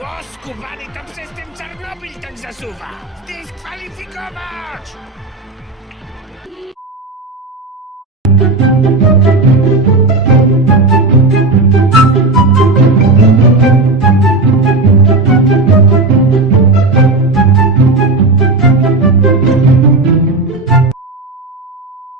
O, skubany to przez ten Czarnobyl tak zasuwa! Dyskwalifikować!